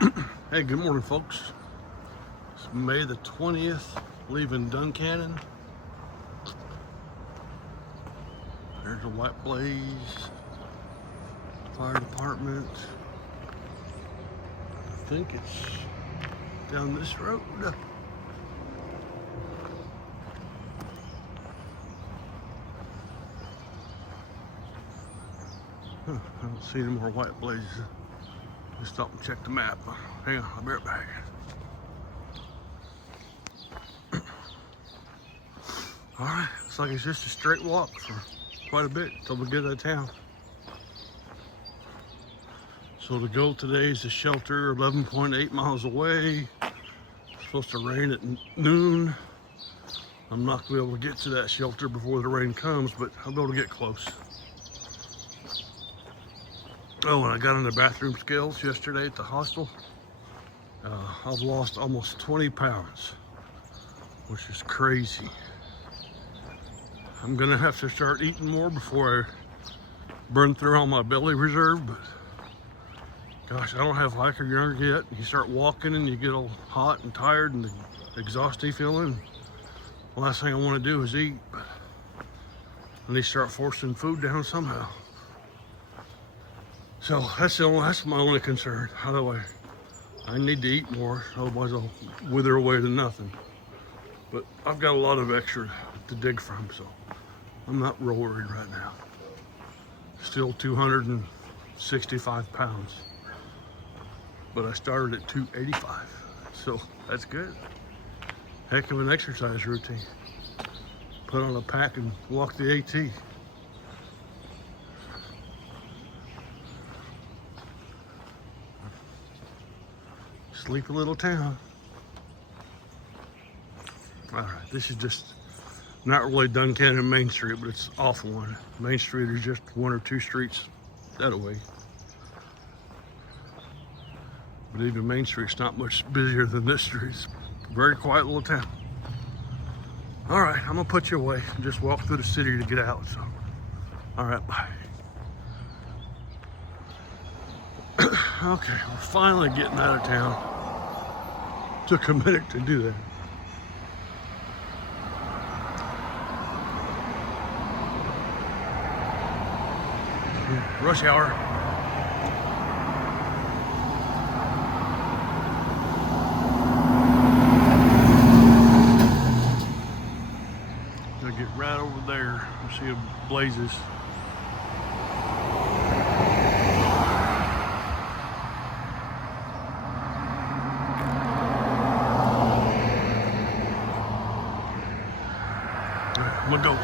Hey, good morning, folks. It's May the 20th, leaving Duncannon. There's a White Blaze Fire Department. I think it's down this road. I don't see any more White Blazes. Just stop and check the map. Hang on, I'll be right back. Alright, looks like it's just a straight walk for quite a bit until we get out of town. So the goal today is to shelter 11.8 miles away. It's supposed to rain at noon. I'm not going to be able to get to that shelter before the rain comes, but I'll be able to get close. Oh, and I got on the bathroom scales yesterday at the hostel. I've lost almost 20 pounds, which is crazy. I'm gonna have to start eating more before I burn through all my belly reserve, but gosh, I don't have like or younger yet. You start walking and you get all hot and tired and exhausted feeling. The last thing I want to do is eat, but I need to start forcing food down somehow. So that's my only concern. How do I need to eat more, otherwise I'll wither away to nothing. But I've got a lot of extra to dig from, so I'm not real worried right now. Still 265 pounds, but I started at 285, so that's good. Heck of an exercise routine. Put on a pack and walk the AT. Sleepy little town. All right, this is just not really Duncannon Main Street, but it's off one. Main Street is just one or two streets that way. But even Main Street's not much busier than this street. It's a very quiet little town. All right, I'm gonna put you away and just walk through the city to get out. So, all right, bye. Okay, we're finally getting out of town. Took a minute to do that. Rush hour. Gonna get right over there and see the blazes. I'm gonna go.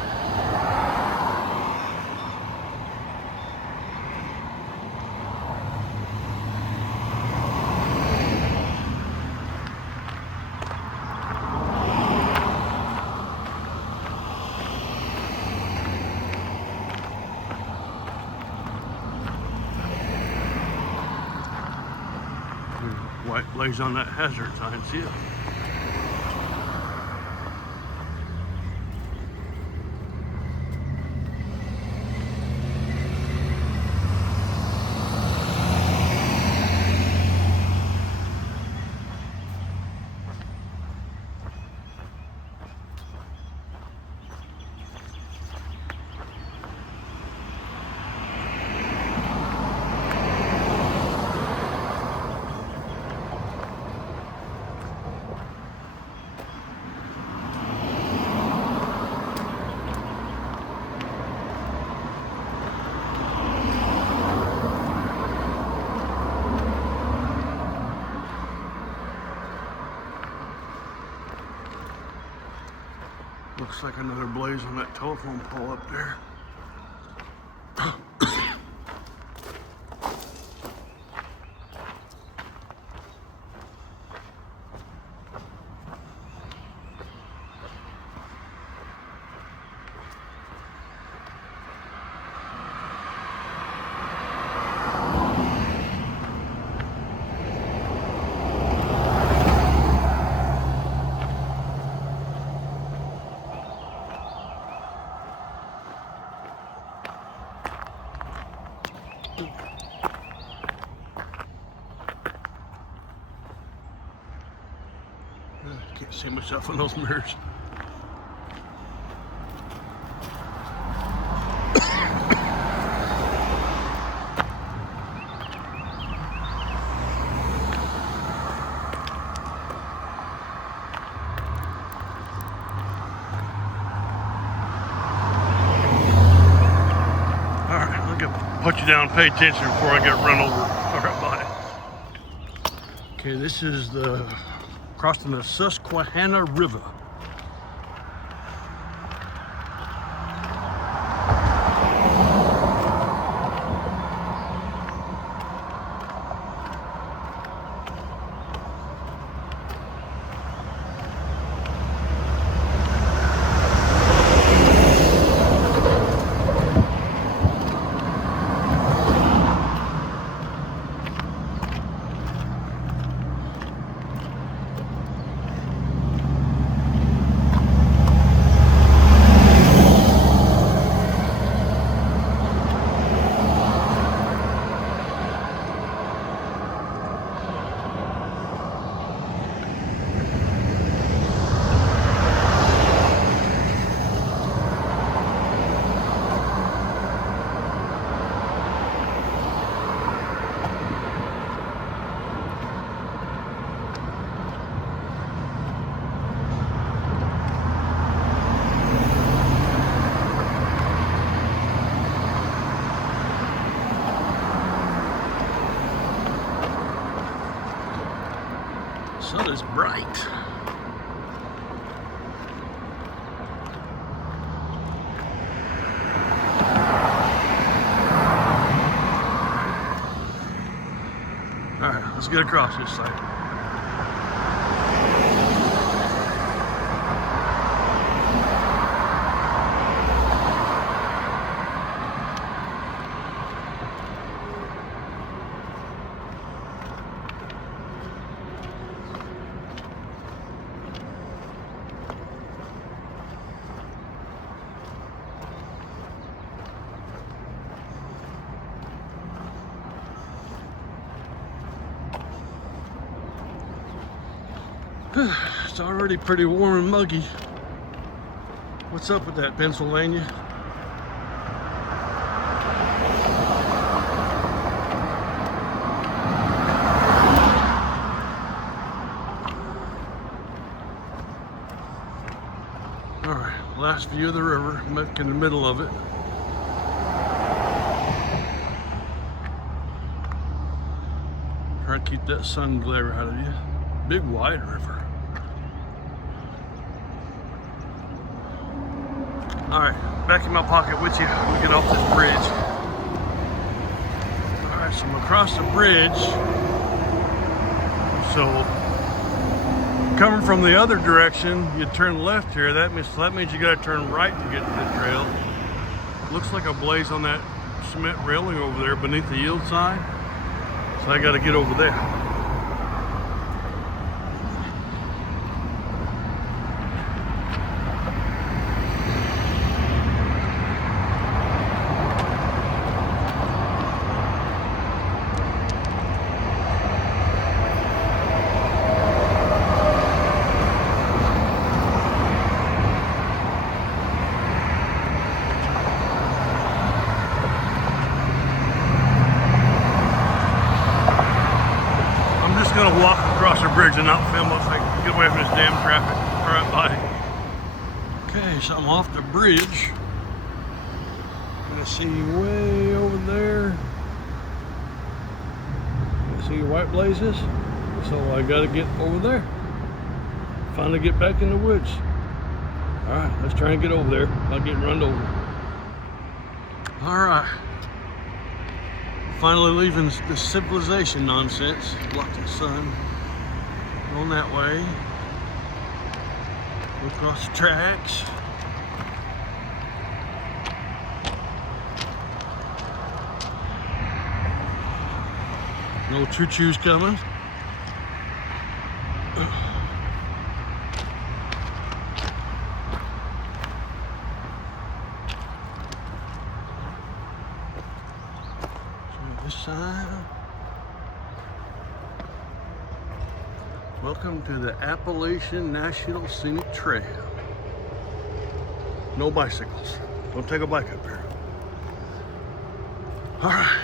White Blaze on that hazard sign, see it? Looks like another blaze on that telephone pole up there. Can't see myself in those mirrors. Put you down, pay attention before I get run over right by. Okay, this is the crossing the Susquehanna River. Sun is bright. All right, let's get across this side. It's already pretty warm and muggy. What's up with that, Pennsylvania? All right, last view of the river, back in the middle of it. Try to keep that sun glare out of you. Big wide river. All right, back in my pocket with you. We get off this bridge. All right, so I'm across the bridge. So coming from the other direction, you turn left here. That means you got to turn right to get to the trail. Looks like a blaze on that cement railing over there beneath the yield sign. So I got to get over there. Gonna walk across the bridge and not film if I can get away from this damn traffic right by. Okay, so I'm off the bridge. Gonna see way over there. See white blazes? So I gotta get over there. Finally get back in the woods. Alright, let's try and get over there. I'll get run over. Alright. Finally leaving this civilization nonsense. Blocking the sun. Going that way. Go across the tracks. No choo-choo's coming. This side. Welcome to the Appalachian National Scenic Trail. No bicycles. Don't take a bike up here. All right.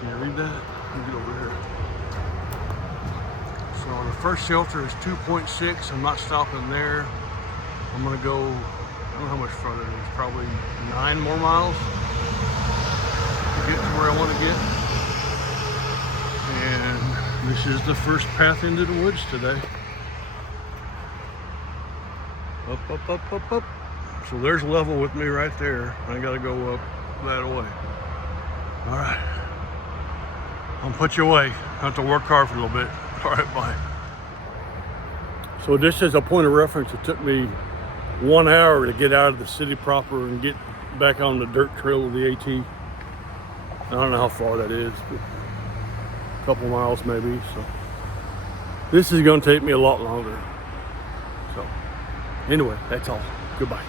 Can you read that? Let me get over here. So the first shelter is 2.6. I'm not stopping there. I'm gonna go, I don't know how much further it is, probably 9 more miles to get to where I want to get. And this is the first path into the woods today. Up, up, up, up, up. So there's level with me right there. I gotta go up that way. All right. I'll put you away. I have to work hard for a little bit. All right, bye. So this is a point of reference. It took me 1 hour to get out of the city proper and get back on the dirt trail with the AT. I don't know how far that is, but a couple miles maybe. So this is going to take me a lot longer. So anyway, that's all. Goodbye.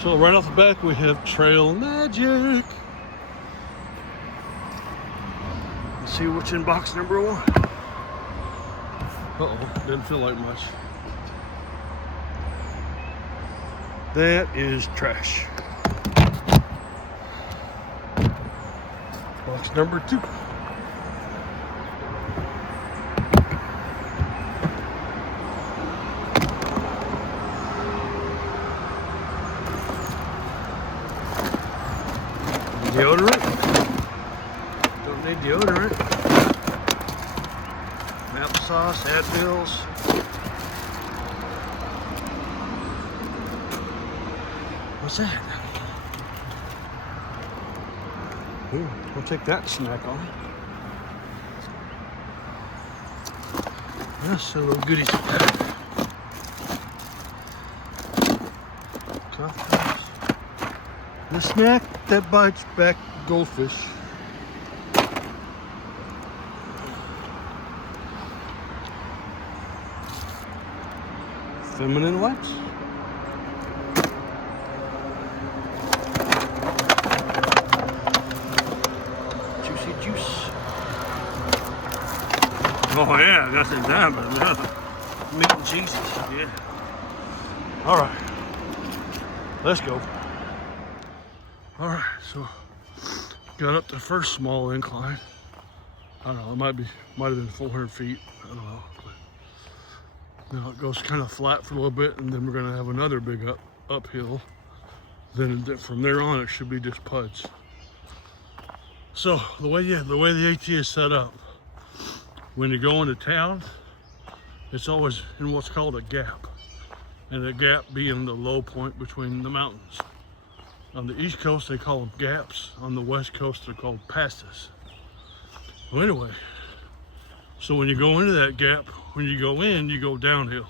So right off the back we have trail magic. Let's see what's in box number 1. Uh-oh, didn't feel like much. That is trash. Box number 2. Deodorant. Don't need deodorant. Applesauce, Advils. What's that? Ooh, we'll take that snack on. Yes, a little goodies. The snack that bites back goldfish. Feminine wipes. Juicy juice. Oh yeah, nothing down but meat and cheeses. Yeah. All right, let's go. All right, so got up the first small incline. I don't know, it might have been 400 feet. I don't know. Now it goes kind of flat for a little bit, and then we're gonna have another big uphill. Then from there on, it should be just puds. So the way the AT is set up, when you go into town, it's always in what's called a gap, and the gap being the low point between the mountains. On the East Coast, they call them gaps. On the West Coast, they're called passes. Well, anyway, so when you go into that gap, when you go in, you go downhill.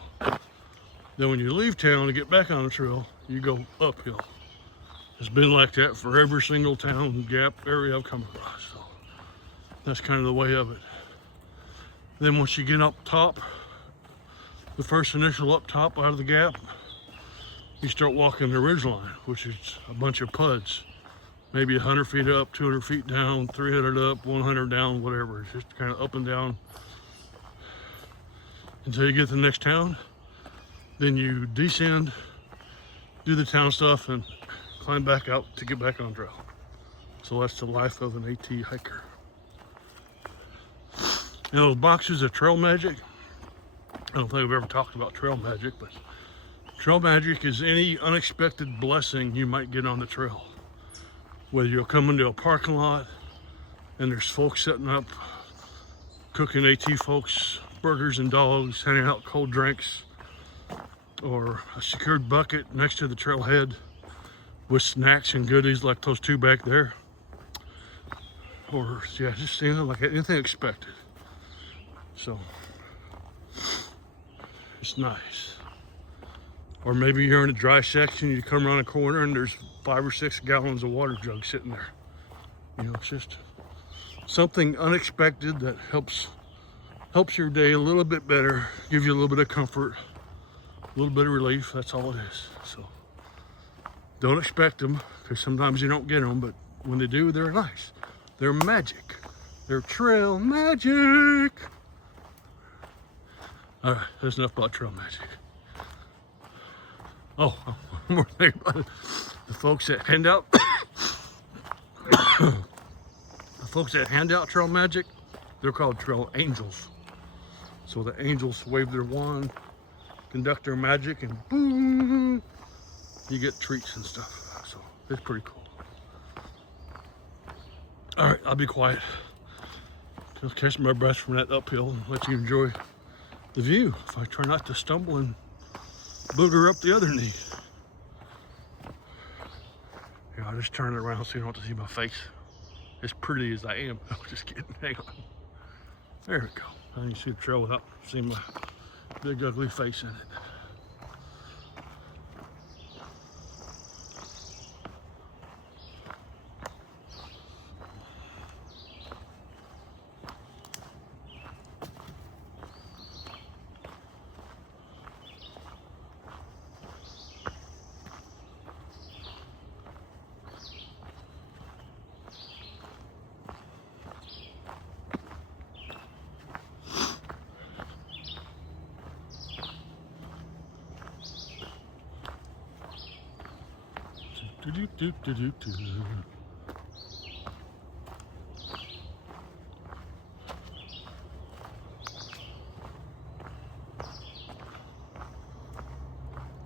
Then when you leave town to get back on the trail, you go uphill. It's been like that for every single town, gap area I've come across. So that's kind of the way of it. Then once you get up top, the first initial up top out of the gap, you start walking the ridgeline, which is a bunch of puds. Maybe 100 feet up, 200 feet down, 300 up, 100 down, whatever. It's just kind of up and down until you get to the next town. Then you descend, do the town stuff, and climb back out to get back on trail. So that's the life of an AT hiker. Now those boxes of trail magic, I don't think I've ever talked about trail magic, but trail magic is any unexpected blessing you might get on the trail. Whether you'll come into a parking lot and there's folks setting up, cooking AT folks burgers and dogs, handing out cold drinks, or a secured bucket next to the trailhead with snacks and goodies like those 2 back there. Or yeah, just like anything expected. So it's nice. Or maybe you're in a dry section, you come around a corner and there's 5 or 6 gallons of water jug sitting there. You know, it's just something unexpected that helps your day a little bit better, give you a little bit of comfort, a little bit of relief. That's all it is. So don't expect them, because sometimes you don't get them, but when they do, they're nice. They're magic. They're trail magic. All right, that's enough about trail magic. Oh, one more thing about it. The folks that hand out, trail magic, they're called trail angels. So the angels wave their wand, conduct their magic, and boom, you get treats and stuff. So it's pretty cool. All right, I'll be quiet. Just catch my breath from that uphill and let you enjoy the view. If I try not to stumble and booger up the other knee. Yeah, I'll just turn it around so you don't have to see my face. As pretty as I am. I'm just kidding. Hang on. There we go. Now you can see the trail without seeing my big ugly face in it.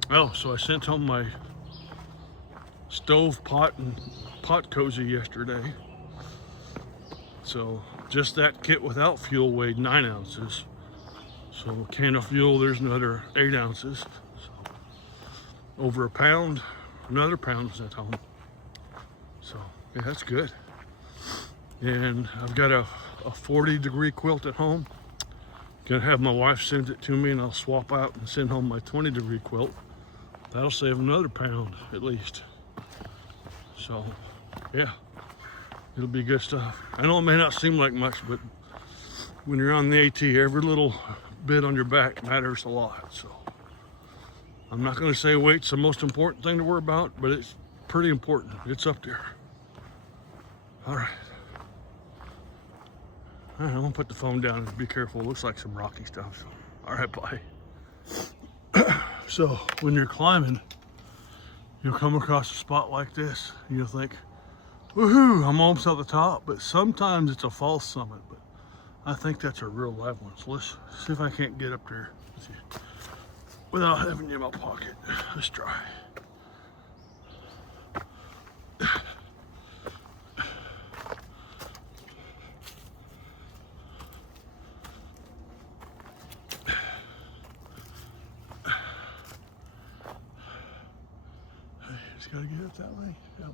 Oh, so I sent home my stove pot and pot cozy yesterday. So just that kit without fuel weighed 9 ounces. So a can of fuel, there's another 8 ounces. So over a pound, another pound sent home. So yeah, that's good. And I've got a 40-degree quilt at home. Gonna have my wife send it to me, and I'll swap out and send home my 20-degree quilt. That'll save another pound at least. So yeah, it'll be good stuff. I know it may not seem like much, but when you're on the AT, every little bit on your back matters a lot. So I'm not going to say weight's the most important thing to worry about, but it's pretty important. It's up there. All right. I'm gonna put the phone down and be careful. It looks like some rocky stuff. So. All right, bye. So when you're climbing, you'll come across a spot like this, and you'll think, woohoo, I'm almost at the top. But sometimes it's a false summit, but I think that's a real live one. So let's see if I can't get up there without having you in my pocket. Let's try. Just gotta get up that way. Yep.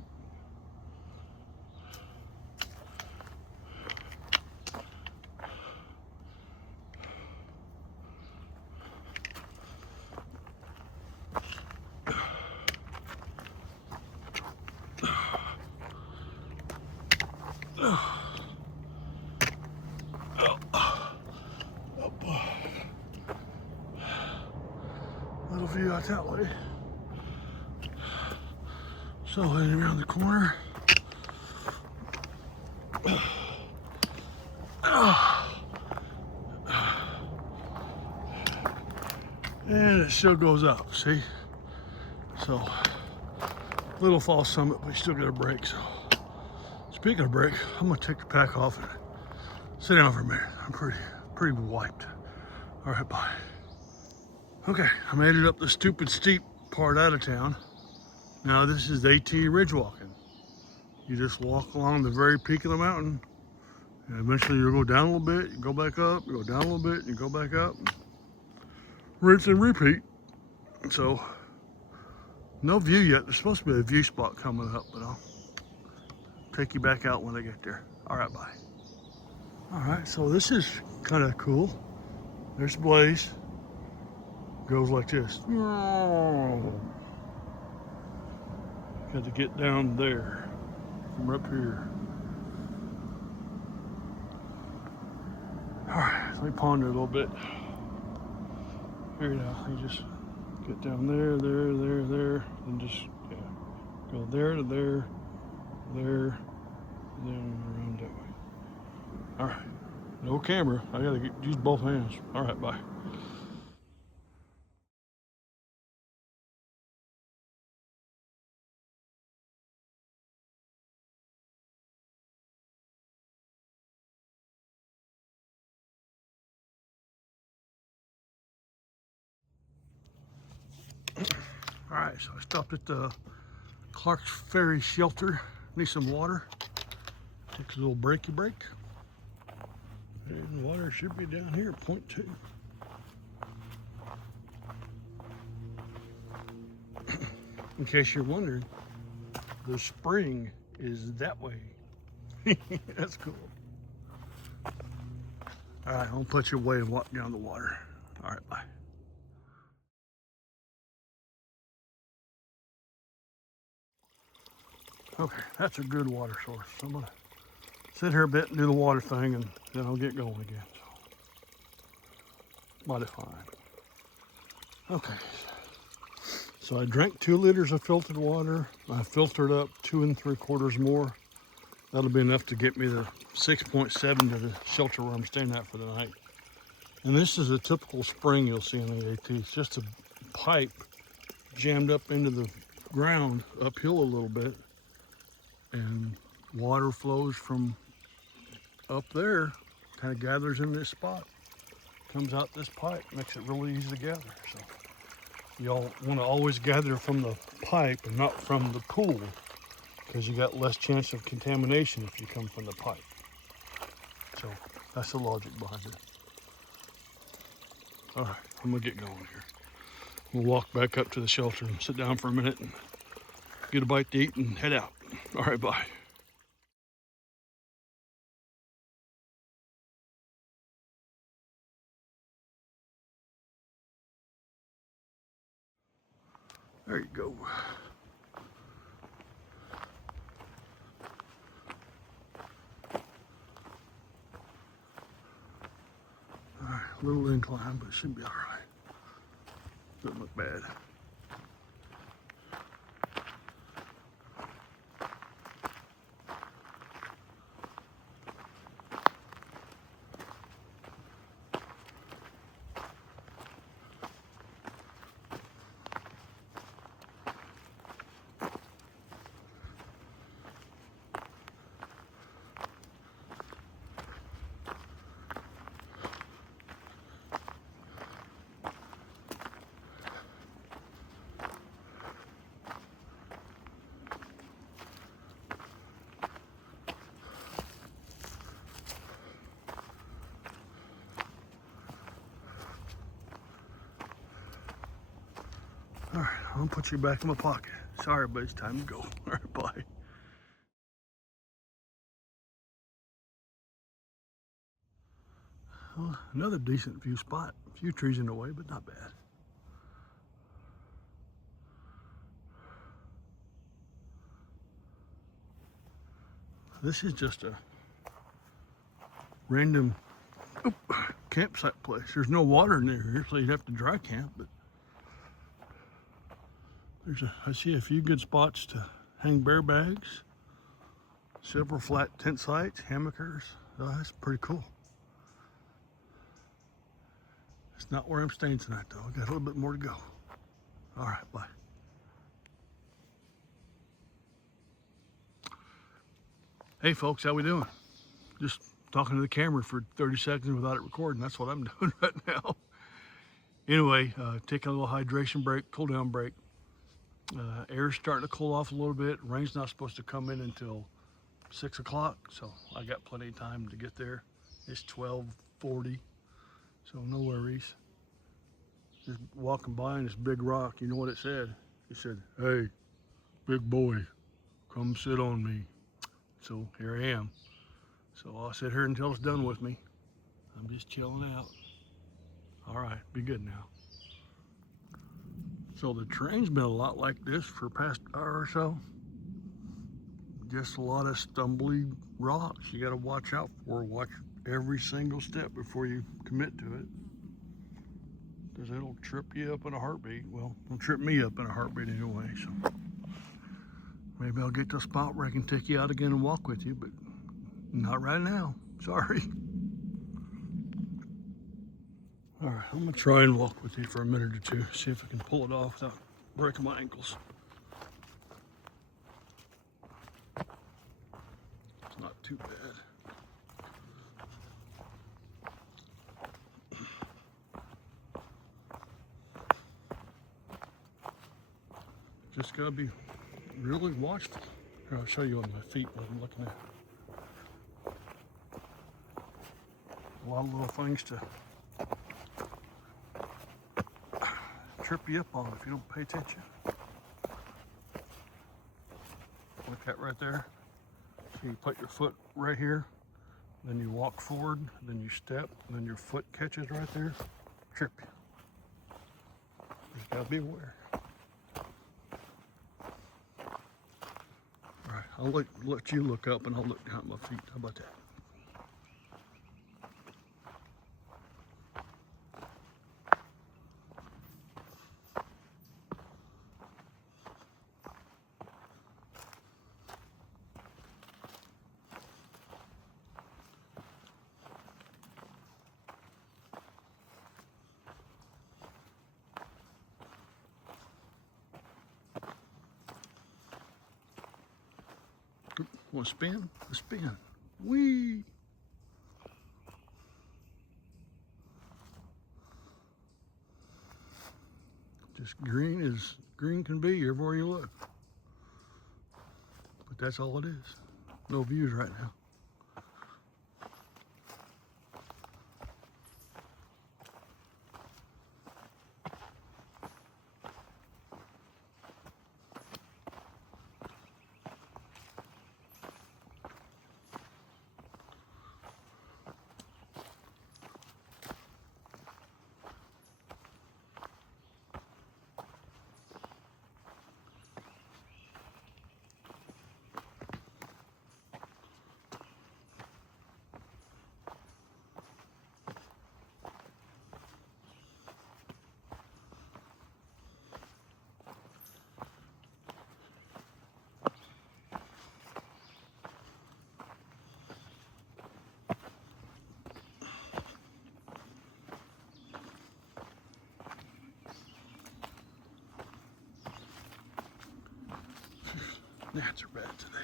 Little view out that way. So heading around the corner. And it still goes up, see? So, little false summit, but you still got a break. So, speaking of break, I'm gonna take the pack off and sit down for a minute. I'm pretty wiped. All right, bye. Okay, I made it up the stupid steep part out of town. Now this is AT ridge walking. You just walk along the very peak of the mountain, and eventually you'll go down a little bit, you go back up, you go down a little bit, you go back up. Rinse and repeat. So, no view yet. There's supposed to be a view spot coming up, but I'll take you back out when I get there. All right, bye. All right, so this is kind of cool. There's Blaze. Goes like this. Got to get down there from up here. All right, let me ponder a little bit. Here now, you just get down there, and just go there to there, and then around that way. All right, no camera. I gotta use both hands. All right, bye. All right, so I stopped at the Clark's Ferry shelter. Need some water. Takes a little breaky break. And water should be down here at point 2. In case you're wondering, the spring is that way. That's cool. All right, I'm gonna put you away and walk down the water. All right, bye. Okay, that's a good water source. So I'm gonna sit here a bit and do the water thing, and then I'll get going again. So, mighty fine. Okay, so I drank 2 liters of filtered water. I filtered up 2 3/4 more. That'll be enough to get me the 6.7 to the shelter where I'm staying at for the night. And this is a typical spring you'll see in the AT. It's just a pipe jammed up into the ground uphill a little bit, and water flows from up there, kind of gathers in this spot, comes out this pipe, makes it really easy to gather. So y'all want to always gather from the pipe and not from the pool, because you got less chance of contamination if you come from the pipe. So that's the logic behind it. All right, I'm gonna get going here. We'll walk back up to the shelter and sit down for a minute and get a bite to eat and head out. All right, bye. There you go. All right, a little incline, but it should be all right. Doesn't look bad. All right, I'm gonna put you back in my pocket. Sorry, but it's time to go. All right, bye. Well, another decent view spot. A few trees in the way, but not bad. This is just a random campsite place. There's no water near here, so you'd have to dry camp, but I see a few good spots to hang bear bags, several flat tent sites, hammockers. Oh, that's pretty cool. It's not where I'm staying tonight, though. I got a little bit more to go. All right, bye. Hey, folks, how we doing? Just talking to the camera for 30 seconds without it recording. That's what I'm doing right now. Anyway, taking a little hydration break, cool down break. Air's starting to cool off a little bit. Rain's not supposed to come in until 6 o'clock, so I got plenty of time to get there. It's 12:40, so no worries. Just walking by on this big rock, you know what it said? It said, "Hey, big boy, come sit on me." So here I am. So I'll sit here until it's done with me. I'm just chilling out. All right, be good now. So the terrain's been a lot like this for the past hour or so. Just a lot of stumbly rocks you gotta watch out for. Watch every single step before you commit to it, because it'll trip you up in a heartbeat. Well, it'll trip me up in a heartbeat anyway, so maybe I'll get to a spot where I can take you out again and walk with you, but not right now. Sorry. All right, I'm gonna try and walk with you for a minute or two, see if I can pull it off without breaking my ankles. It's not too bad. Just gotta be really watchful. Here, I'll show you on my feet what I'm looking at. A lot of little things to trip you up on if you don't pay attention. Look at right there. So you put your foot right here, then you walk forward, then you step, and then your foot catches right there, trip you. Just gotta be aware. All right, I'll let you look up and I'll look down at my feet. How about that? Want to spin? Let's spin. Whee! Just green as green can be everywhere you look. But that's all it is. No views right now. Gnats are bad today.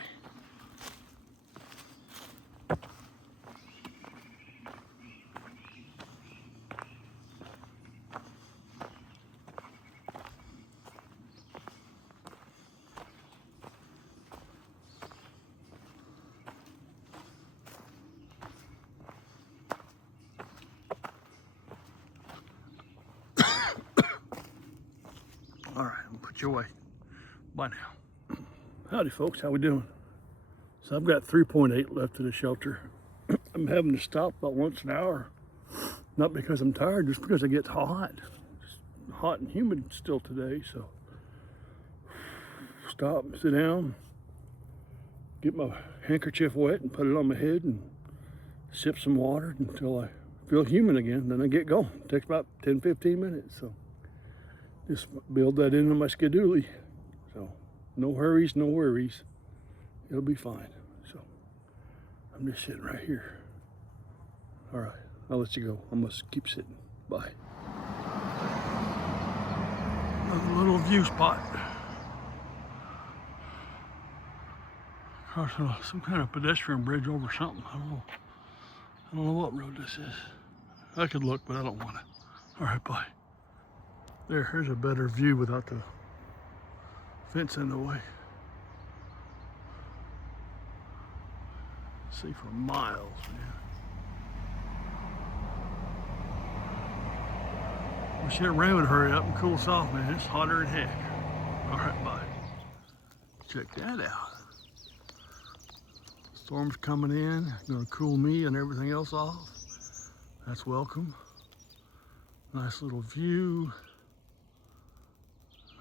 All right, I'll put you away. Bye now. Howdy folks, how we doing? So I've got 3.8 left of the shelter. I'm having to stop about once an hour. Not because I'm tired, just because it gets hot. It's hot and humid still today, so stop, sit down, get my handkerchief wet and put it on my head and sip some water until I feel human again. Then I get going. It takes about 10-15 minutes, so just build that into my schedule. So no hurries, no worries. It'll be fine. So I'm just sitting right here. All right, I'll let you go. I must keep sitting. Bye. Another little view spot. Across some kind of pedestrian bridge over something. I don't know what road this is. I could look, but I don't want to. All right, bye. Here's a better view without the fence in the way. See for miles, man. Wish that rain would hurry up and cool us off, man. It's hotter than heck. All right, bye. Check that out. Storm's coming in, gonna cool me and everything else off. That's welcome. Nice little view.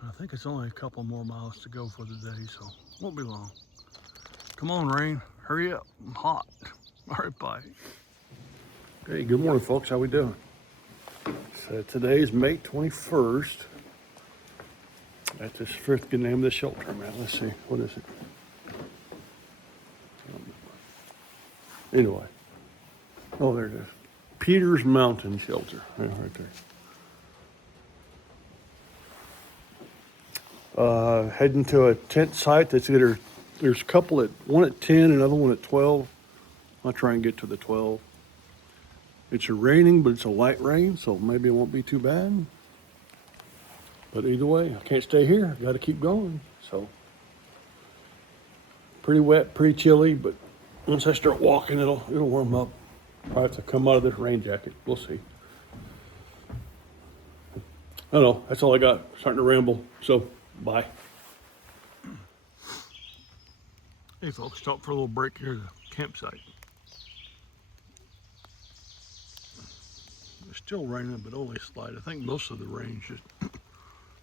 I think it's only a couple more miles to go for the day, so won't be long. Come on, rain, hurry up, I'm hot. All right, bye. Hey, good morning, folks, how we doing? So today is May 21st. That's the first good name of the shelter, man. Let's see, what is it? Anyway, Oh, there it is. Peters Mountain Shelter. Yeah, right there. Heading to a tent site that's either, there's a couple at, one at 10, another one at 12. I'll try and get to the 12. It's raining, but it's a light rain, so maybe it won't be too bad. But either way, I can't stay here. I got to keep going. So pretty wet, pretty chilly, but once I start walking, it'll warm up. I'll have to come out of this rain jacket. We'll see. I don't know. That's all I got. Starting to ramble. So, bye. Hey, folks. Stop for a little break here at the campsite. It's still raining, but only slight. I think most of the rain's just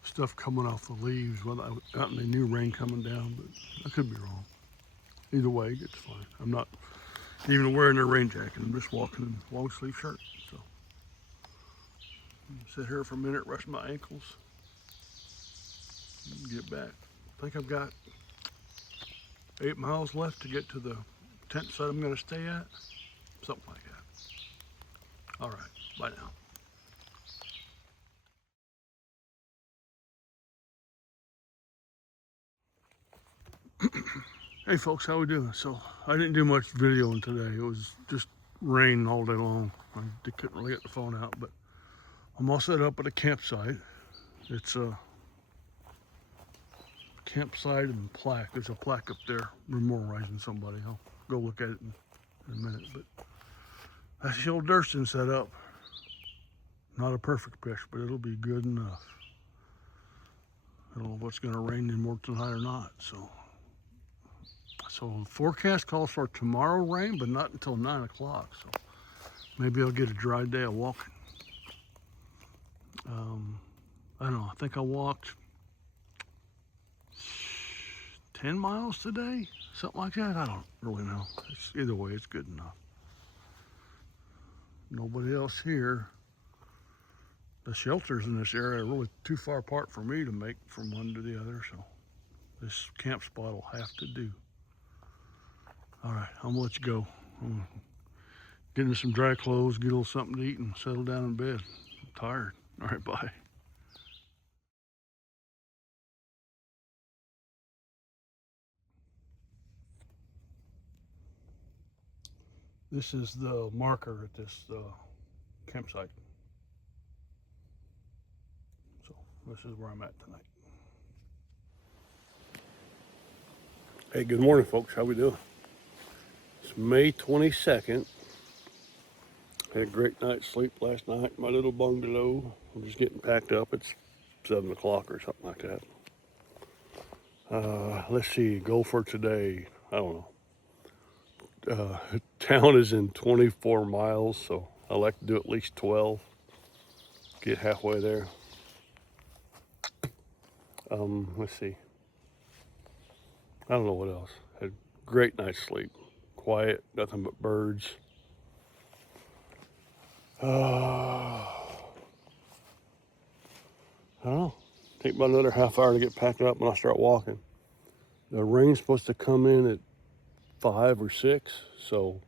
stuff coming off the leaves without any new rain coming down, but I could be wrong. Either way, it's fine. I'm not even wearing a rain jacket. I'm just walking in a long sleeve shirt. So sit here for a minute, rest my ankles, and get back. I think I've got 8 miles left to get to the tent site I'm going to stay at. Something like that. All right, bye now. Hey folks, how we doing? So I didn't do much videoing today. It was just rain all day long. I couldn't really get the phone out, but I'm all set up at a campsite. It's a campsite and plaque. There's a plaque up there memorializing somebody. I'll go look at it in a minute. But that's the old Durston set up. Not a perfect picture, but it'll be good enough. I don't know if it's going to rain anymore tonight or not. So the forecast calls for tomorrow rain, but not until 9 o'clock. So maybe I'll get a dry day of walking. I don't know. I think I walked 10 miles today, something like that. I don't really know. Either way, it's good enough. Nobody else here. The shelters in this area are really too far apart for me to make from one to the other, so this camp spot will have to do. All right, I'm gonna let you go. I'm gonna get into some dry clothes, get a little something to eat, and settle down in bed. I'm tired. All right, bye. This is the marker at this campsite. So this is where I'm at tonight. Hey, good morning, folks. How we doing? It's May 22nd. Had a great night's sleep last night in my little bungalow. I'm just getting packed up. It's 7 o'clock or something like that. Let's see, goal for today. I don't know. Town is in 24 miles, so I like to do at least 12. Get halfway there. Let's see. I don't know what else. Had a great night's sleep. Quiet, nothing but birds. I don't know. Take about another half hour to get packed up when I start walking. The rain's supposed to come in at 5 or 6, so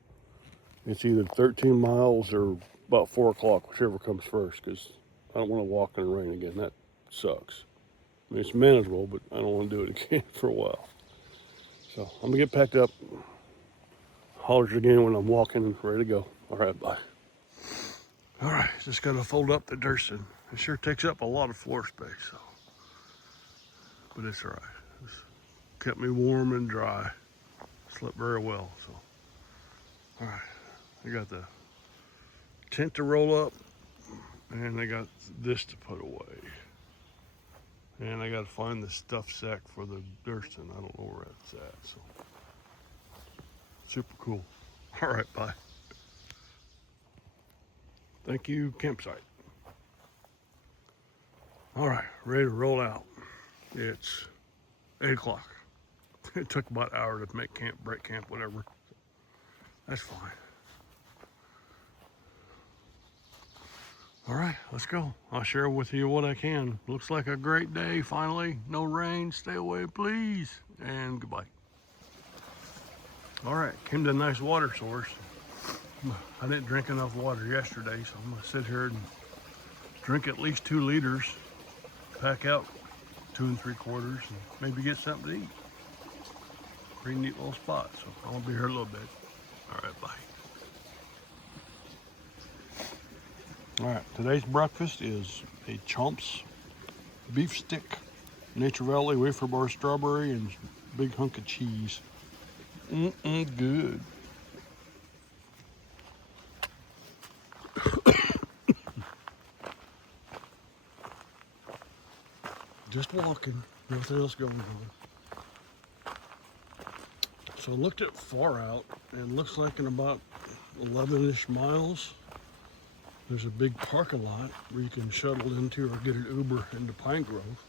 it's either 13 miles or about 4 o'clock, whichever comes first, because I don't want to walk in the rain again. That sucks. I mean, it's manageable, but I don't want to do it again for a while. So I'm gonna get packed up. Holler again when I'm walking and ready to go. All right, bye. All right, just gotta fold up the Durston. It sure takes up a lot of floor space, so. But it's all right. It's kept me warm and dry. Slept very well, so. All right, I got the tent to roll up, and I got this to put away. And I gotta find the stuff sack for the Durston. I don't know where it's at, so. Super cool. All right, bye. Thank you, campsite. All right, ready to roll out. It's 8 o'clock. It took about an hour to make camp, break camp, whatever. That's fine. All right, let's go. I'll share with you what I can. Looks like a great day, finally. No rain, stay away, please. And goodbye. All right, came to a nice water source. I didn't drink enough water yesterday, so I'm gonna sit here and drink at least 2 liters, pack out 2 3/4, and maybe get something to eat. Pretty neat little spot, so I'll be here a little bit. All right, bye. All right, today's breakfast is a Chomps beef stick, Nature Valley wafer bar strawberry, and big hunk of cheese. Good. Just walking, nothing else going on. So I looked at far out, and looks like in about 11-ish miles, there's a big parking lot where you can shuttle into or get an Uber into Pine Grove.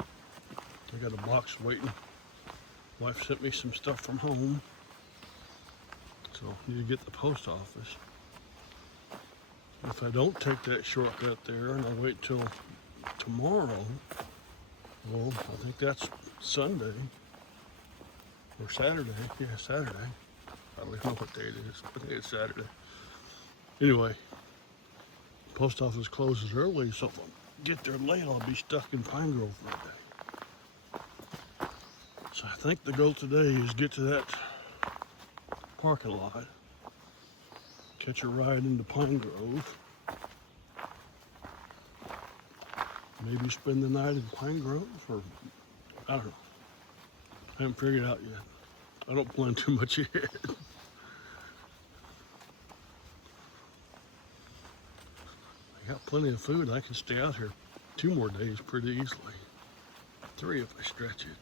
I got a box waiting. Wife sent me some stuff from home, so I need to get the post office. If I don't take that shortcut there and I wait till tomorrow, well, I think that's Sunday or Saturday. Yeah, Saturday. I don't even know what day it is. I think it's Saturday. Anyway, post office closes early, so if I get there late, I'll be stuck in Pine Grove for a day. So I think the goal today is get to that parking lot, catch a ride into Pine Grove, maybe spend the night in Pine Grove, or I don't know. I haven't figured it out yet. I don't plan too much ahead. I got plenty of food. I can stay out here 2 more days pretty easily. 3 if I stretch it.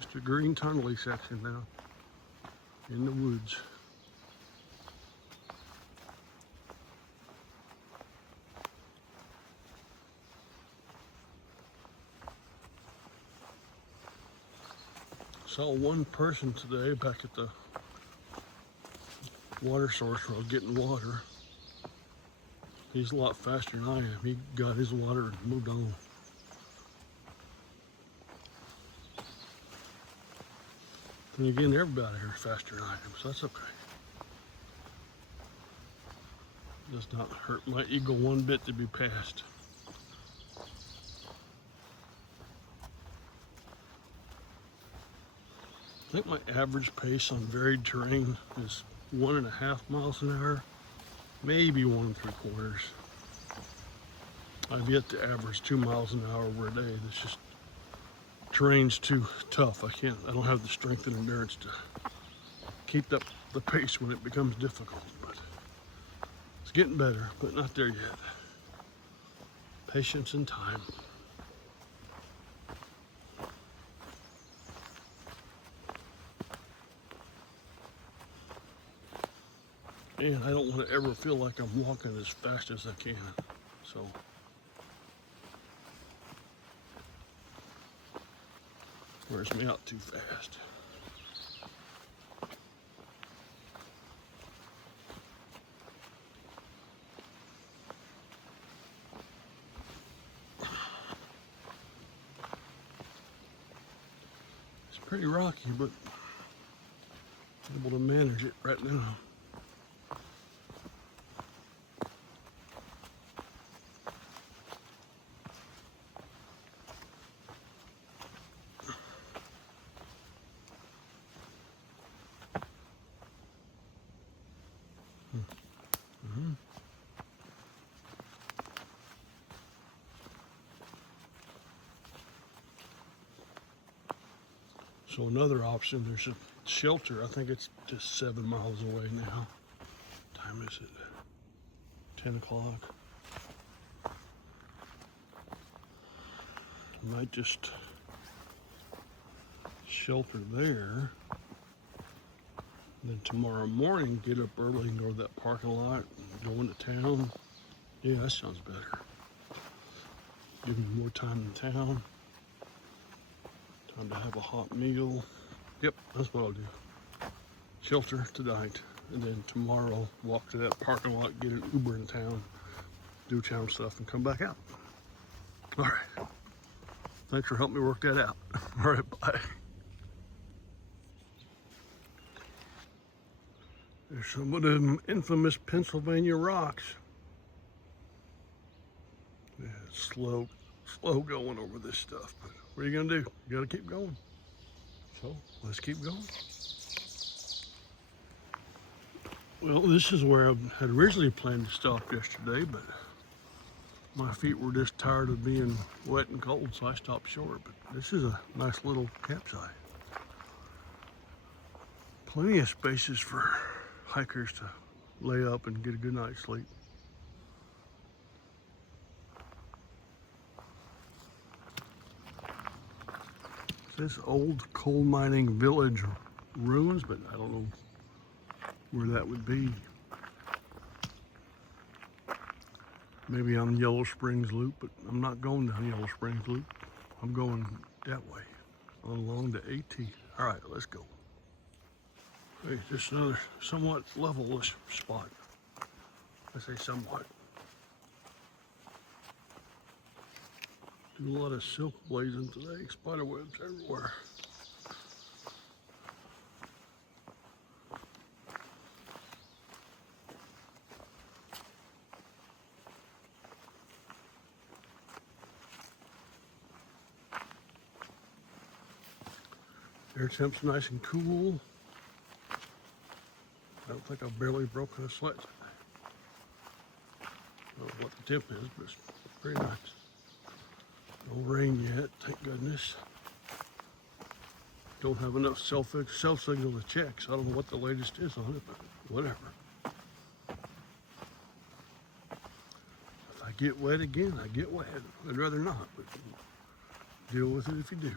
Just a green tunnely section now in the woods. Saw one person today back at the water source where I was getting water. He's a lot faster than I am. He got his water and moved on. And again, everybody here is faster than I am, so that's okay. It does not hurt my ego one bit to be passed. I think my average pace on varied terrain is 1.5 miles an hour, maybe 1 3/4. I've yet to average 2 miles an hour over a day. That's just, terrain's too tough. I don't have the strength and endurance to keep up the pace when it becomes difficult, but it's getting better, but not there yet. Patience and time. And I don't want to ever feel like I'm walking as fast as I can, so wears me out too fast. It's pretty rocky, but I'm able to manage it right now. So another option, there's a shelter. I think it's just 7 miles away now. What time is it? 10 o'clock. I might just shelter there. And then tomorrow morning, get up early and go to that parking lot and go into town. Yeah, that sounds better. Give me more time in town. Time to have a hot meal. Yep, that's what I'll do. Shelter tonight, and then tomorrow walk to that parking lot, get an Uber in town, do town stuff, and come back out. All right. Thanks for helping me work that out. All right, bye. There's some of them infamous Pennsylvania rocks. Yeah, it's slow going over this stuff, but what are you gonna do? You gotta keep going. So let's keep going. Well, this is where I had originally planned to stop yesterday, but my feet were just tired of being wet and cold, so I stopped short. But this is a nice little campsite. Plenty of spaces for hikers to lay up and get a good night's sleep. It says old coal mining village ruins, but I don't know where that would be. Maybe on Yellow Springs Loop, but I'm not going down Yellow Springs Loop. I'm going that way, along the AT. All right, let's go. Hey, just another somewhat level-ish spot. I say somewhat. Do a lot of silk blazing today, spider webs everywhere. Air temp's nice and cool. I don't think I've barely broken a sweat today. I don't know what the temp is, but it's pretty nice. No rain yet, thank goodness. Don't have enough cell signal to check, so I don't know what the latest is on it, but whatever. If I get wet again, I get wet. I'd rather not, but deal with it if you do.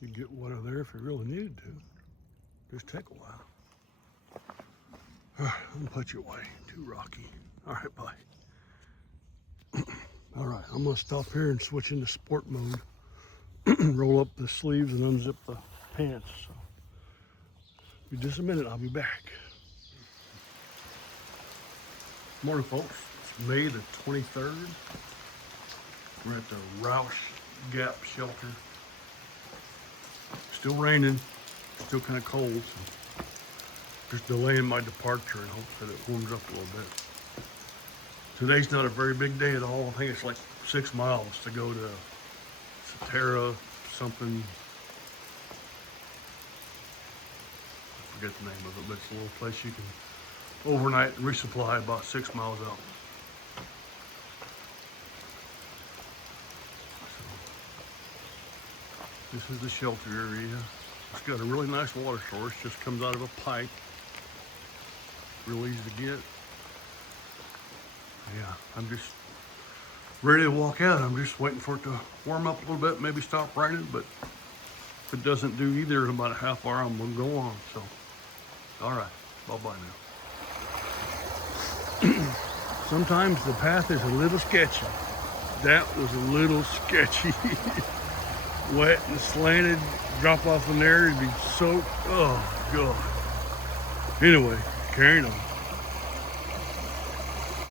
You get water there if you really needed to. Just take a while. All right, let me put you away. Too rocky. All right, bye. All right, I'm gonna stop here and switch into sport mode. Roll up the sleeves and unzip the pants. So, in just a minute, I'll be back. Morning, folks. It's May the 23rd. We're at the Roush Gap shelter. Still raining, still kind of cold. So just delaying my departure in hopes that it warms up a little bit. Today's not a very big day at all. I think it's like 6 miles to go to Satara something. I forget the name of it, but it's a little place you can overnight and resupply about 6 miles out. So, this is the shelter area. It's got a really nice water source, just comes out of a pipe. Real easy to get. Yeah, I'm just ready to walk out. I'm just waiting for it to warm up a little bit, maybe stop raining, but if it doesn't do either in about a half hour, I'm gonna go on. So, all right, bye-bye now. Sometimes the path is a little sketchy. That was a little sketchy. Wet and slanted, drop off in there, it'd be soaked. Oh, God. Anyway, carrying on.